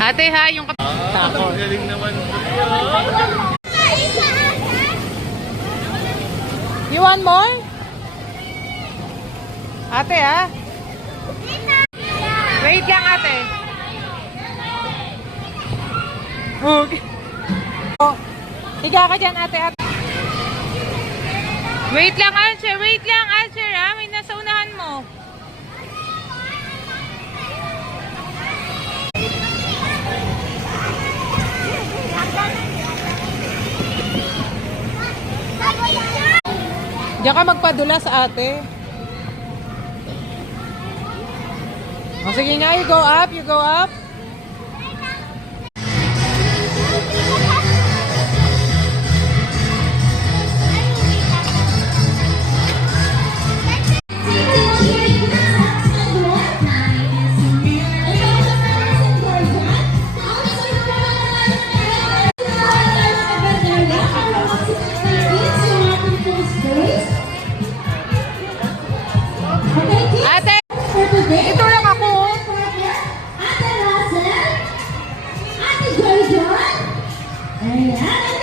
Ate ha, yung Tako. Galing naman. You want more? Ate ha? Wait lang ate. Okay. Oh, higa ka dyan ate. Wait lang Alcher, ha? May nasa unahan mo. Diyan ka magpadula sa ate. O sige nga, you go up, you go up. Ate, ito lang ako. Ate Russell, Ate Joy John, ayan.